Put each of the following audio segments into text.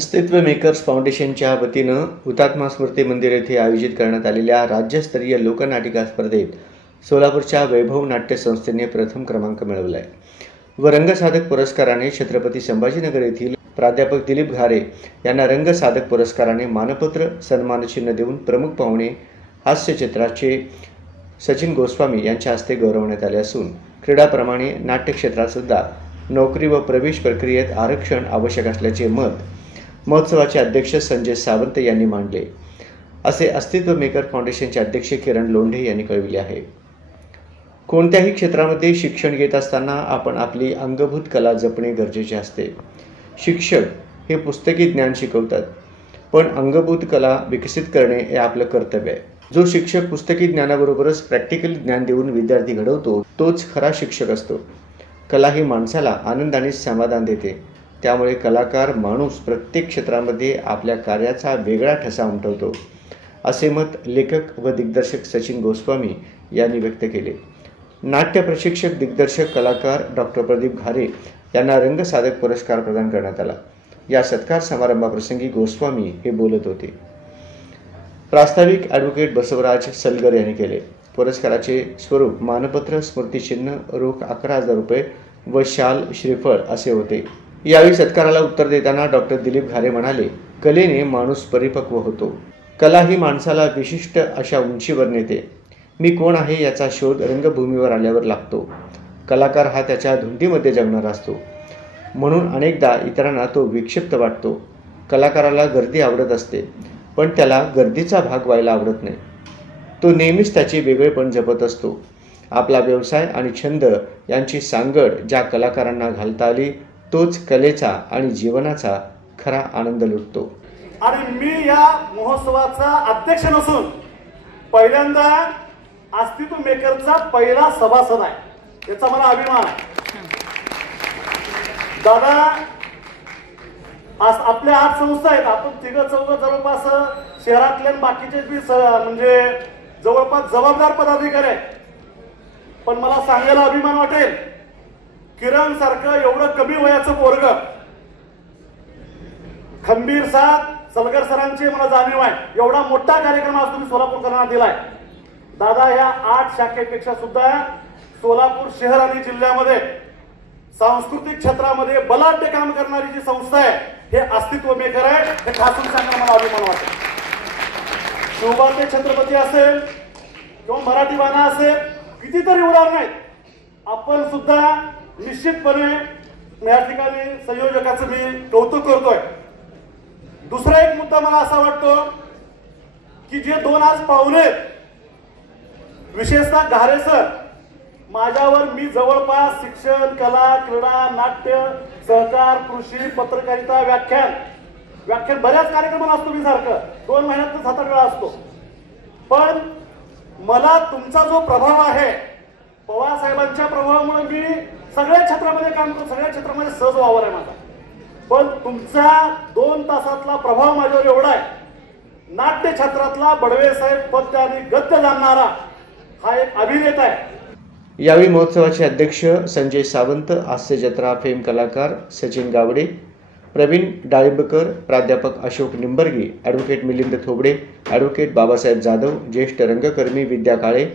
अस्तित्व मेकर्स फाउंडेशनच्या वतीनं हुतात्मा स्मृती मंदिर येथे आयोजित करण्यात आलेल्या राज्यस्तरीय लोकनाटिका स्पर्धेत सोलापूरच्या वैभव नाट्य संस्थेने प्रथम क्रमांक मिळवला आहे व रंगसाधक पुरस्काराने छत्रपती संभाजीनगर येथील प्राध्यापक दिलीप घारे यांना रंगसाधक पुरस्काराने मानपत्र सन्मानचिन्ह देऊन प्रमुख पाहुणे हास्यचित्राचे सचिन गोस्वामी यांच्या हस्ते गौरवण्यात आले असून क्रीडाप्रमाणे नाट्यक्षेत्रात सुद्धा नोकरी व प्रवेश प्रक्रियेत आरक्षण आवश्यक असल्याचे मत महोत्सवाचे अध्यक्ष संजय सावंत यांनी मांडले असे अस्तित्व मेकर फाउंडेशनचे अध्यक्ष किरण लोंढे यांनी कळविले आहे। कोणत्याही क्षेत्रामध्ये शिक्षण घेत असताना आपण आपली अंगभूत कला जपणे गरजेचे असते। शिक्षक हे पुस्तकी ज्ञान शिकवतात, पण अंगभूत कला विकसित करणे हे आपलं कर्तव्य आहे। जो शिक्षक पुस्तकी ज्ञानाबरोबरच प्रॅक्टिकल ज्ञान देऊन विद्यार्थी घडवतो तोच खरा शिक्षक असतो। कला ही माणसाला आनंद आणि समाधान देते, त्यामुळे कलाकार माणूस प्रत्येक क्षेत्रामध्ये आपल्या कार्याचा वेगळा ठसा उमटवतो, असे मत लेखक व दिग्दर्शक सचिन गोस्वामी यांनी व्यक्त केले। नाट्य प्रशिक्षक दिग्दर्शक कलाकार डॉक्टर प्रदीप घारे यांना रंगसाधक पुरस्कार प्रदान करण्यात आला। या सत्कार समारंभाप्रसंगी गोस्वामी हे बोलत होते। प्रास्ताविक ॲडव्होकेट बसवराज सलगर यांनी केले। पुरस्काराचे स्वरूप मानपत्र, स्मृतिचिन्ह, रोख 11,000 रुपये व शाल, श्रीफळ असे होते। यावेळी सत्काराला उत्तर देताना डॉक्टर दिलीप घारे म्हणाले, कलेने माणूस परिपक्व होतो। कला ही माणसाला विशिष्ट अशा उंचीवर नेते। मी कोण आहे याचा शोध रंगभूमीवर आल्यावर लागतो। कलाकार हा त्याच्या धुंदीमध्ये जगणारा असतो, म्हणून अनेकदा इतरांना तो विक्षिप्त वाटतो। कलाकाराला गर्दी आवडत असते, पण त्याला गर्दीचा भाग व्हायला आवडत नाही। तो नेहमीच त्याचे वेगळेपण जपत असतो। आपला व्यवसाय आणि छंद यांची सांगड ज्या कलाकारांना घालता आली तोच कलेचा आणि जीवनाचा खरा आनंद लुटतो। आणि मी या महोत्सवाचा अध्यक्ष नसून पहिल्यांदा अस्तित्व मेकरचा पहिला सभासद आहे, याचा मला अभिमान आहे। दादा, आज आपल्या 8 संस्था आहेत, आपण तिघं चौघं जवळपास शहरातले बाकीचे बी म्हणजे जवळपास जबाबदार पदाधिकारी आहेत, पण मला सांगायला अभिमान वाटेल, किरण सारखं एवढं कमी वयाचं पोरग, खंबीर साथ सलगर सरांची मला जाणीव आहे। एवढा मोठा कार्यक्रम आज तुम्ही सोलापूरकरांना दिलाय। दादा, या 8 शाखेपेक्षा सुद्धा सोलापूर शहर आणि जिल्ह्यामध्ये सांस्कृतिक क्षेत्रामध्ये बलाढ्य काम करणारी जी संस्था आहे हे अस्तित्व मेकर आहे, हे ठासून सांगायला मला अभिमान वाटतो। शिवबाते छत्रपती असेल किंवा मराठी बाणा असेल, कितीतरी उदाहरण आहेत। आपण सुद्धा निश्चितपणे या ठिकाणी संयोजकाचं मी कौतुक करतोय। दुसरा एक मुद्दा मला असा वाटतो की जे 2 आज पाहुणे, विशेषतः घारे सर, माझ्यावर मी जवळपास शिक्षण, कला, क्रीडा, नाट्य, सहकार, कृषी, पत्रकारिता, व्याख्यान बऱ्याच कार्यक्रमाला असतो मी सारखं, 2 महिन्यात 7-8 वेळा असतो। पण मला तुमचा जो प्रभाव आहे, पवार साहेबांच्या प्रभावामुळे मी सगळ्या क्षेत्रामध्ये काम करतो, सगळ्या क्षेत्रामध्ये सहज वावर आहे माझा। पण तुमचा 2 तासातला प्रभाव माझ्यावर एवढा आहे, नाट्य क्षेत्रातला बडवे साहेब पद्य आणि गद्य जाणणारा हा एक अभिनेता आहे। यावेळी महोत्सवाचे अध्यक्ष संजय सावंत, हास्य जत्रा फेम कलाकार सचिन गावडे, प्रवीण डाळिंबकर, प्राध्यापक अशोक निंबर्गी, ॲडव्होकेट मिलिंद थोबडे, ॲडव्होकेट बाबासाहेब जाधव, ज्येष्ठ रंगकर्मी विद्या काळे,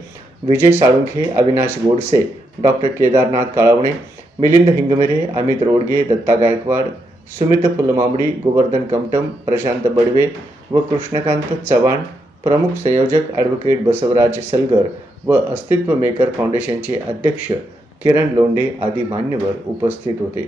विजय साळुंखे, अविनाश गोडसे, डॉक्टर केदारनाथ काळवणे, मिलिंद हिंगमिरे, अमित रोडगे, दत्ता गायकवाड, सुमित फुलमामडी, गोवर्धन कमटम, प्रशांत बडवे व कृष्णकांत चव्हाण, प्रमुख संयोजक ॲडव्होकेट बसवराज सलगर व अस्तित्व मेकर फाउंडेशनचे अध्यक्ष किरण लोंढे आदी मान्यवर उपस्थित होते।